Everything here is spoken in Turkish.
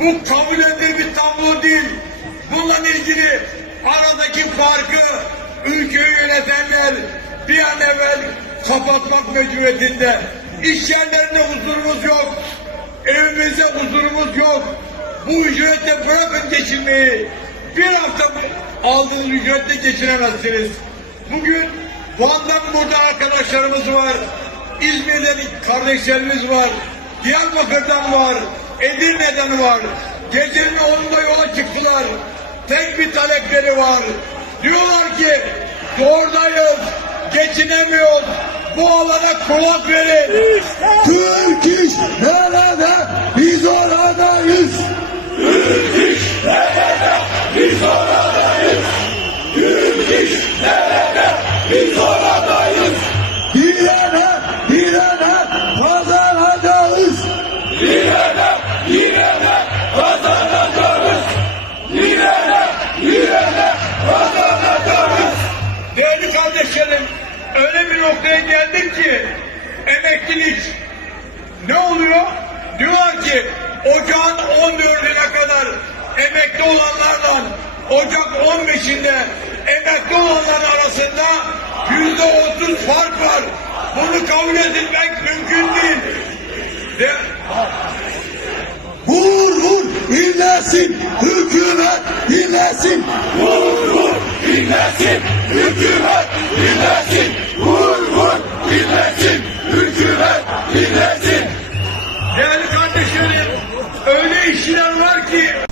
Bu kabul edilir bir tablo değil. Bununla ilgili aradaki farkı ülkeyi yönetenler bir an evvel kapatmak mecburiyetinde. İş yerlerinde huzurumuz yok. Evimizde huzurumuz yok. Bu ücretle bırakın geçinmeyi. Bir hafta aldığınız ücretle geçinemezsiniz. Bugün Van'dan burada arkadaşlarımız var. İzmir'den kardeşlerimiz var. Diyarbakır'dan var. Edirne'den var. Gecenin onunda yola çıktılar. Tek bir talepleri var. Diyorlar ki doğurdayız, geçinemiyoruz. Bu alana kulak verin. Türk Kardeşlerim, öyle bir noktaya geldik ki emeklilik ne oluyor? Diyorlar ki ocağın 14'üne kadar emekli olanlarla Ocak 15'inde emekli olanlar arasında yüzde otuz fark var. Bunu kabul edilmek mümkün değil. Ve Vur vur dinlesin hükümet dinlesin. Dinlesin hükümet Öyle işçiler var ki